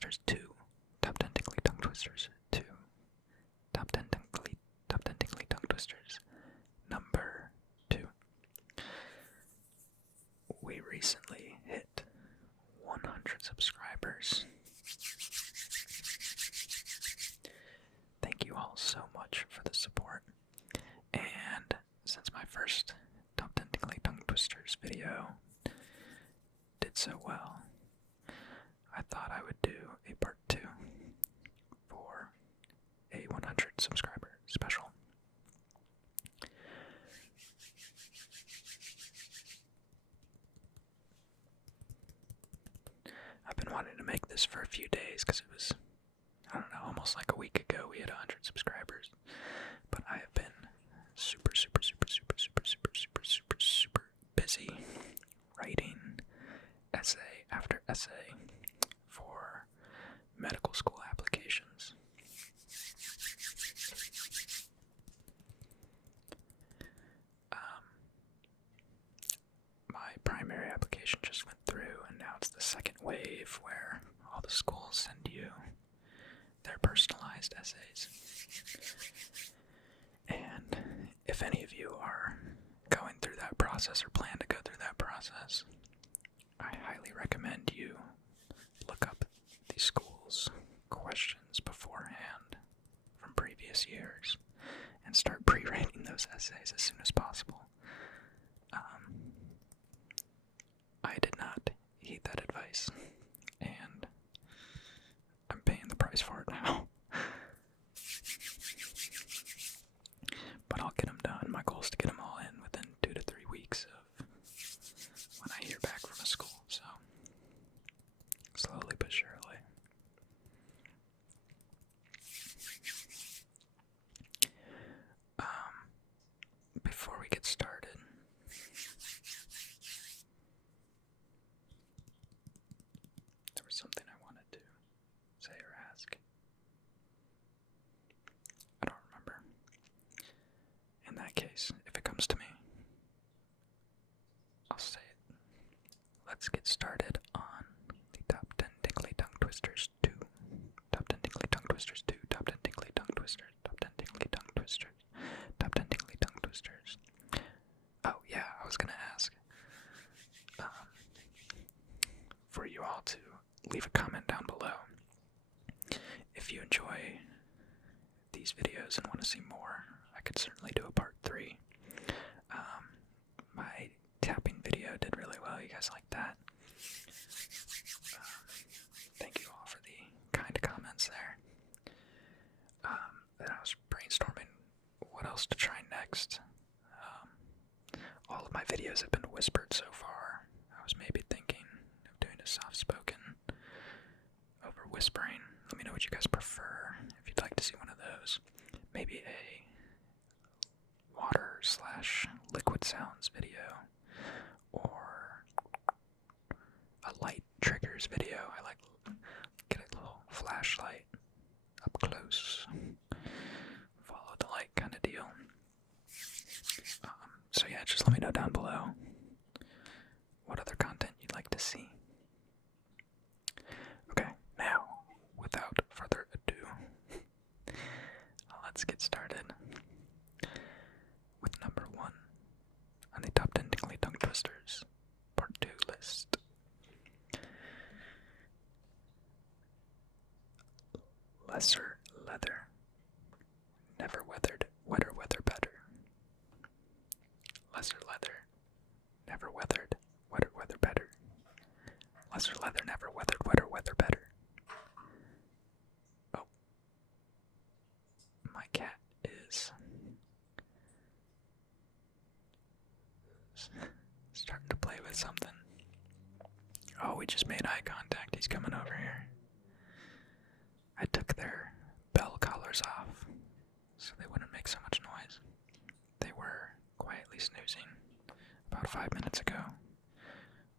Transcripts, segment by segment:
Twisters 2. Top 10 Tingly Tongue Twisters 2. Top 10 Tingly Tongue Twisters number 2. We recently hit 100 subscribers. Thank you all so much for the support. And since my first Top 10 Tingly Tongue Twisters video did so well, I thought I would do a part 2 for a 100 subscriber special. I've been wanting to make this for a few days because it was, I don't know, almost like a week ago we had 100 subscribers. But I have been super busy writing essay after essay for medical school applications. My primary application just went through, and now it's the second wave where all the schools send you their personalized essays. And if any of you are going through that process or plan to go through that process, I highly recommend you look up the school's questions beforehand from previous years and start pre-writing those essays as soon as possible. I did not heed that advice, and I'm paying the price for it now. But I'll get them done. My goal is to get them all in within 2 to 3 weeks of when I hear back from a school, so slowly but surely. Before we get started, there was something I wanted to say or ask. I don't remember. In that case, if it comes to me, I'll say it. Let's get started on the Top 10 Tingly Tongue Twisters 2. Top 10 Tingly Tongue Twisters 2. Top 10 Tingly Tongue Twisters. Top 10 Tingly Tongue Twisters. Top 10 Tingly Tongue Twisters. Oh yeah, I was gonna ask for you all to leave a comment down below if you enjoy these videos and want to see more. I could certainly do a part 3. My tapping video did really well. You guys like that? Thank you all for the kind comments there. Then I was brainstorming what else to try next. All of my videos have been whispered so far. I was maybe thinking of doing a soft-spoken over whispering. Let me know what you guys prefer, if you'd like to see one of those. Maybe a water/liquid sounds video, or a light triggers video. I like get a little flashlight up close, follow the light kind of deal. So yeah, just let me know down below what other content you'd like to see. Okay, now, without further ado, let's get started with number 1 on the Top 10 Tingly Tongue Twisters Part 2 list. Lesser leather, never weathered, wetter weather better. Lesser leather, never weathered, wetter weather better. Lesser leather, never weathered, wetter weather better. Oh. My cat is starting to play with something. Oh, we just made eye contact. He's coming over here. I took their bell collars off so they wouldn't make so much noise. They were quietly snoozing about 5 minutes ago.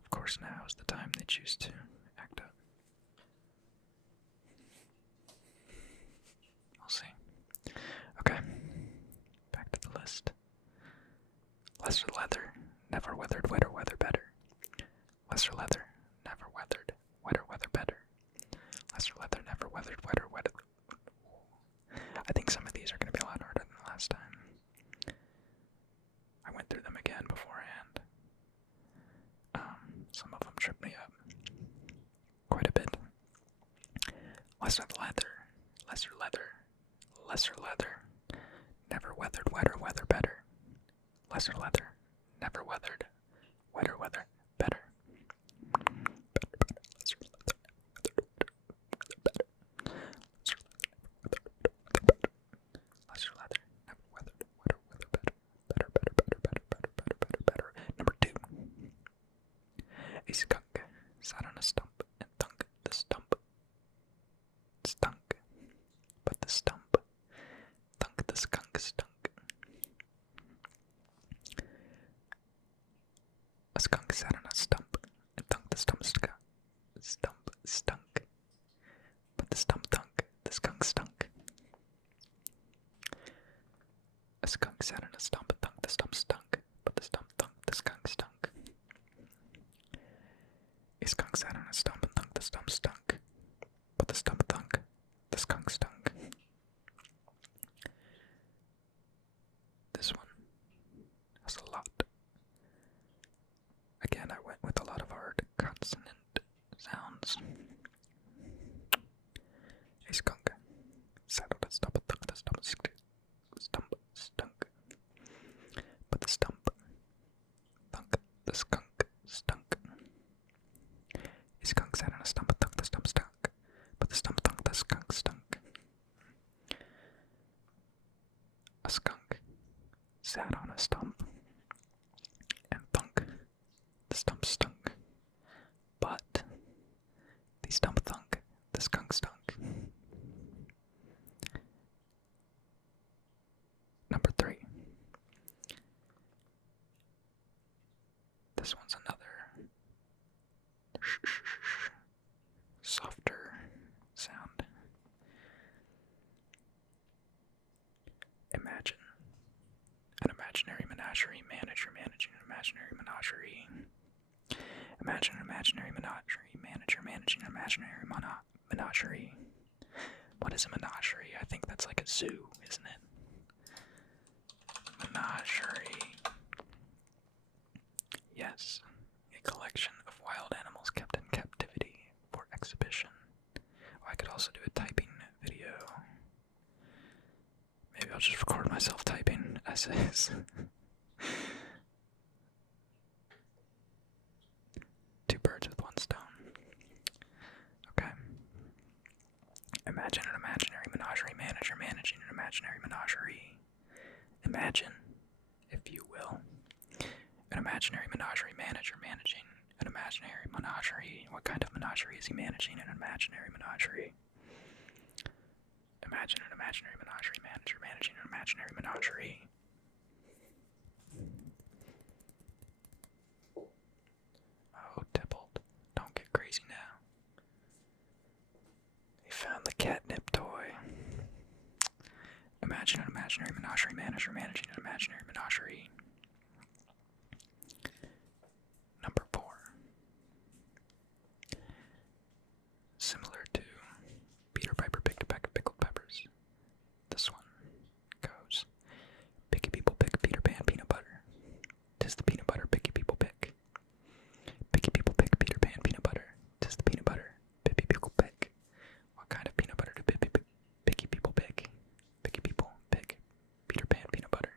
Of course, now is the time they choose to act up. We'll see. Okay, back to the list. Lesser leather, never weathered, wetter weather better. Lesser leather, never weathered, wetter weather better. lesser leather, never weathered, weathered. I think some of these are going to be a lot harder than last time. I went through them again beforehand. Some of them tripped me up quite a bit. Lesser leather, never weathered, weather better. Lesser leather, never weathered, weather better. Lesser leather, never weathered, weather better. Number 2. A skunk sat on a stump and thunk. The stump stunk, but the stump thunk. The skunk stunk. A skunk sat on a stump and thunk. The stump stunk, but the stump thunk. The skunk stunk. A skunk sat on a stump and thunk. The stump stunk, but the stump thunk. The skunk stunk. A skunk sat on a stump and thunk. The stump stunk, but the stump thunk. The skunk stunk. This one has a lot. Again, I went with a lot of hard consonant sounds. A skunk sat on a stump and thunk. The stump stunk, but the stump thunk. The skunk stunk. A skunk sat on a stump and thunk. The stump stunk, but the stump thunk. The skunk stunk. A skunk sat on a stump and thunk. The stump stunk, but the stump thunk. The skunk stunk. Number 3. This one's another softer sound. Imagine an imaginary menagerie manager managing an imaginary menagerie. Imagine an imaginary menagerie manager managing an imaginary menagerie. What is a menagerie? I think that's like a zoo, isn't it? Menagerie. Yes, a collection of wild animals kept in captivity for exhibition. Oh, I could also do a typing video. Maybe I'll just record myself typing essays. 2 birds with 1 stone. Okay. Imagine an imaginary menagerie manager managing an imaginary menagerie. Imagine, if you will, an imaginary menagerie manager managing an imaginary menagerie. What kind of menagerie is he managing? An imaginary menagerie. Imagine an imaginary menagerie manager managing an imaginary menagerie. Oh, Tybalt, don't get crazy now. He found the catnip toy. Imagine an imaginary menagerie manager managing an imaginary menagerie. Number 4. Similar to Peter Piper picked a peck of pickled peppers. This one goes, picky people pick Peter Pan peanut butter. 'Tis the peanut butter picky people pick. Picky people pick Peter Pan peanut butter. 'Tis the peanut butter picky people pick. What kind of peanut butter do picky people pick? Picky people pick Peter Pan peanut butter.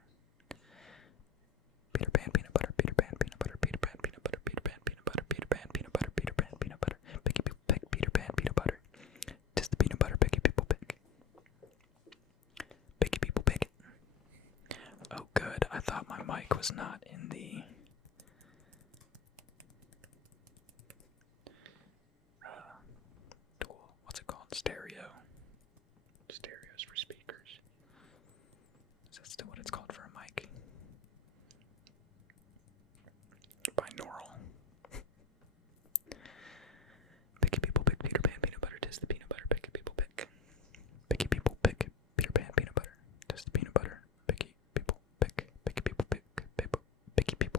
Peter Pan peanut butter, Peter Pan peanut butter, Peter Pan peanut butter, Peter Pan peanut butter, Peter Pan peanut butter, Peter Pan peanut butter. Picky people pick Peter Pan peanut butter. 'Tis the peanut butter picky people pick. Picky people pick it. Oh good, I thought my mic was not in the dual, what's it called? Stereo. Stereos for speakers. Is that still what it's called for a mic? Binaural. Picky people pick Peter Pan peanut butter. 'Tis the peanut butter picky people pick. Picky people pick Peter Pan peanut butter. 'Tis the peanut butter picky people pick. Picky people pick. Picky people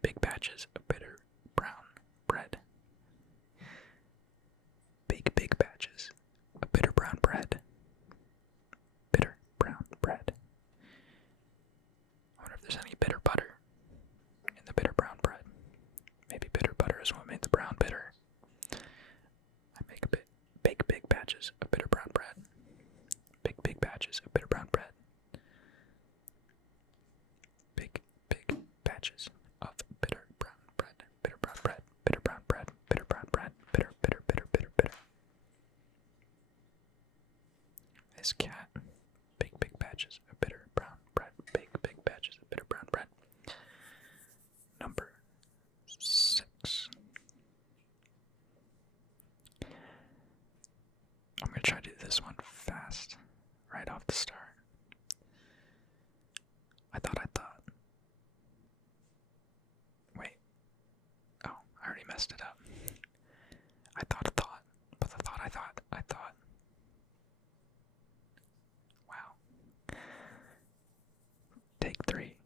big batches of bitter brown bread. Bake big batches of bitter brown bread. Bitter brown bread. I wonder if there's any bitter butter in the bitter brown bread. Maybe bitter butter is what made the brown bitter. I bake big batches of bitter brown bread. Big batches of bitter brown bread. Big batches of bitter brown bread. Bitter brown bread. Bitter brown bread. Bitter brown bread. Bitter. This cat. Big batches of bitter brown bread. Big batches of bitter brown bread. Number 6. I'm going to try to do this one fast, right off the start. I thought. Wait. Oh, I already messed it up. I thought, but the thought I thought. Wow. Take 3.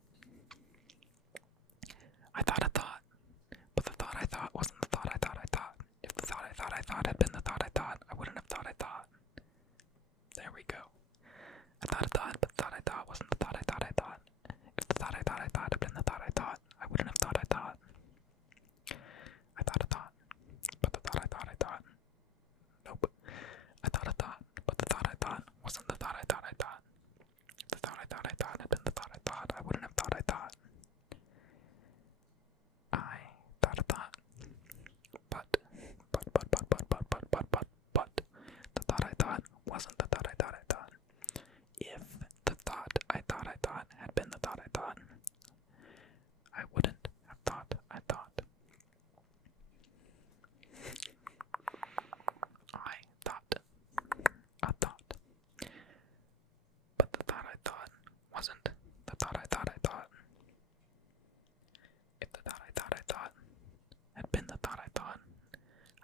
I thought, but the thought I thought wasn't the thought I thought. If the thought I thought had been the thought I thought, I wouldn't have thought I thought. There we go. I thought, but the thought I thought wasn't the thought I thought. If the thought I thought had been the thought I thought, I wouldn't have thought I thought. I thought, but the thought I thought. Nope. I thought, but the thought I thought wasn't the thought I thought. If the thought I thought had been the thought I thought, I wouldn't have thought I thought. I thought, but the thought I thought wasn't the thought I thought. If the thought I thought had been the thought I thought, I wouldn't have thought I thought. I thought, but the thought I thought wasn't the thought I thought. If the thought I thought had been the thought I thought,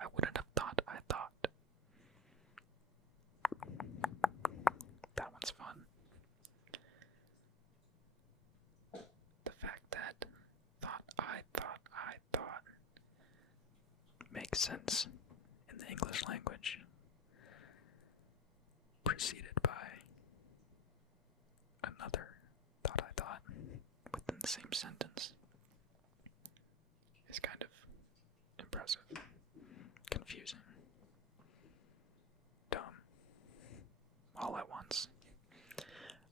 I wouldn't have thought I thought. That one's fun. The fact that thought I thought makes sense in the English language, preceded by another thought I thought within the same sentence, is kind of impressive, confusing, dumb, all at once.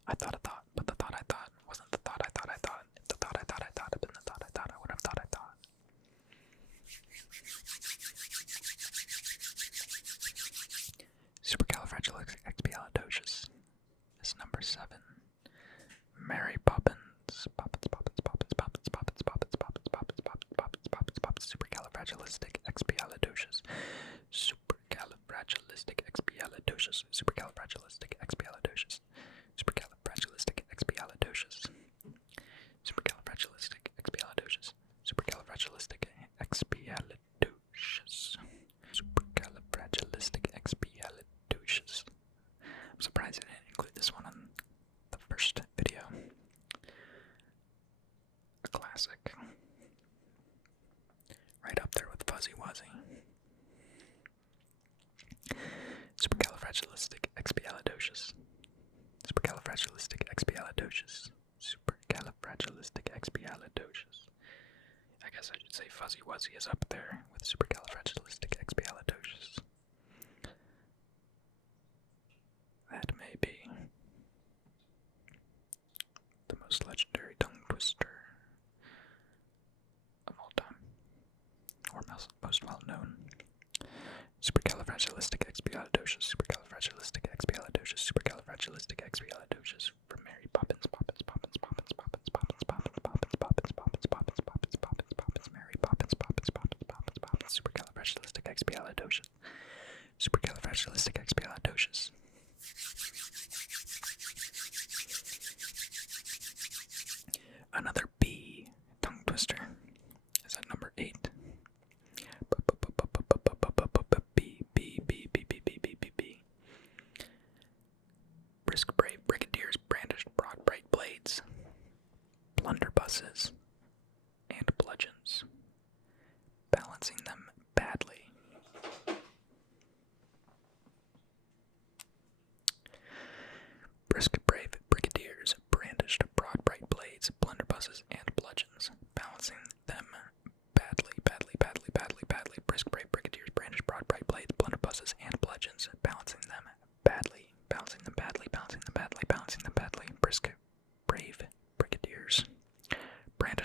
I thought, but the thought I thought wasn't the thought I thought. If the thought I thought had been the thought I thought, I would have thought I thought. Supercalifragilisticexpialidocious is number 7. Mary Poppins. Supercalifragilisticexpialidocious. Supercalifragilisticexpialidocious. Supercalifragilisticexpialidocious. Supercalifragilisticexpialidocious. Supercalifragilisticexpialidocious. Supercalifragilisticexpialidocious. Supercalifragilisticexpialidocious. I'm surprised I didn't include this one in the first video. A classic. Right up there with Fuzzy Wuzzy. Supercalifragilisticexpialidocious. Supercalifragilisticexpialidocious. Supercalifragilisticexpialidocious. I guess I should say Fuzzy Wuzzy is up there with supercalifragilisticexpialidocious. That may be the most legendary tongue twister of all time, or most well known. Supercalifragilisticexpialidocious. Supercalifragilisticexpialidocious. Supercalifragilisticexpialidocious from Mary Poppins. Mary Poppins. Supercalifragilisticexpialidocious. Supercalifragilisticexpialidocious. Another B tongue twister is at number 8. B. Brisk brave brigadiers brandished broad bright blades, blunderbusses, and bludgeons.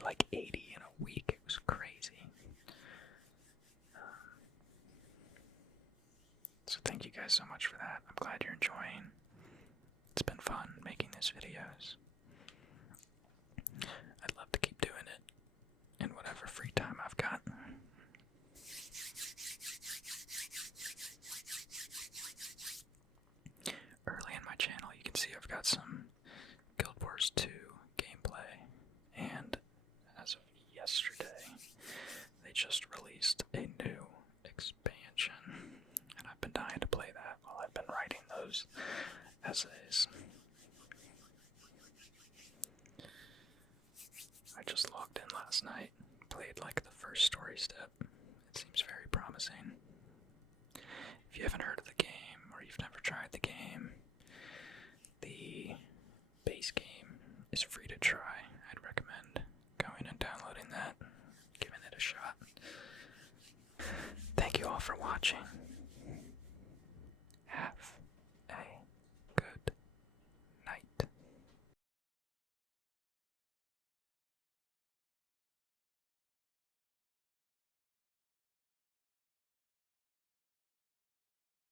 hit like 80 in a week. It was crazy. So thank you guys so much for that. I'm glad you're enjoying. It's been fun making these videos. I'd love to keep doing it in whatever free time I've got. Early in my channel, you can see I've got some Guild Wars 2 gameplay, and as of yesterday, they just released a new expansion, and I've been dying to play that while I've been writing those essays. I just logged in last night, played like the first story step. It seems very promising. If you haven't heard of the game, or you've never tried the game, the base game is free to try. I'd recommend going and downloading that, giving it a shot. Thank you all for watching.